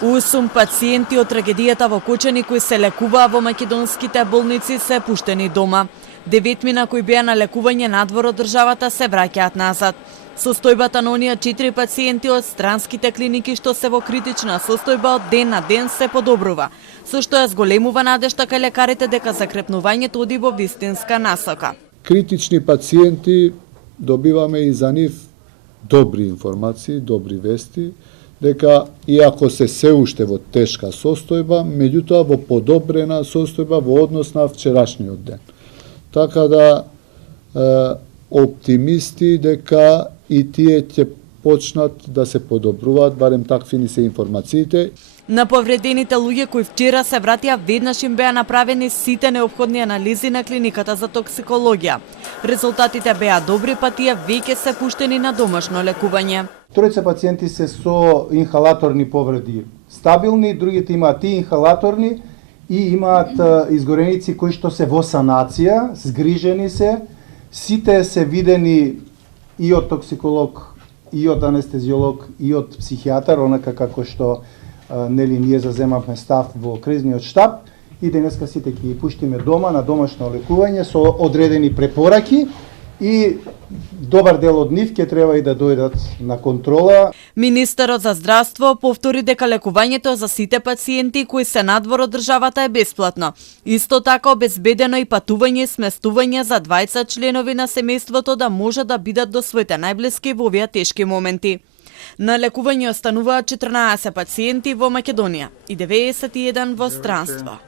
8 пациенти од трагедијата во Кочани кои се лекуваа во македонските болници се пуштени дома. 9 кои беа на лекување надвор од државата се враќаат назад. Состојбата на оние 4 пациенти од странските клиники што се во критична состојба од ден на ден се подобрува, со што ја зголемува надежта кај лекарите дека закрепнувањето оди во вистинска насока. Критични пациенти добиваме и за нив добри информации, добри вести, дека иако се уште во тешка состојба, меѓутоа во подобрена состојба во однос на вчерашниот ден. Така да оптимисти дека и тие ќе почнат да се подобруваат, барем такви ни се информациите. На повредените луѓе кои вчера се вратија, веднаш им беа направени сите неопходни анализи на клиниката за токсикологија. Резултатите беа добри, па тие веќе се пуштени на домашно лекување. Тројца пациенти се со инхалаторни повреди стабилни, другите имаат и инхалаторни и имаат изгореници кои што се во санација, згрижени се. Сите се видени и од токсиколог, и од анестезиолог, и од психијатар, онака како што ние заземавме став во кризниот штаб, и денеска сите ќе ги пуштиме дома на домашно лекување со одредени препораки и добар дел од нив ќе треба и да дојдат на контрола. Министерот за здравство повтори дека лекувањето за сите пациенти кои се надвор од државата е бесплатно. Исто така обезбедено и патување и сместување за двајца членови на семејството да може да бидат до своите најблиски во овие тешки моменти. На лекување остануваат 14 пациенти во Македонија и 91 во странство.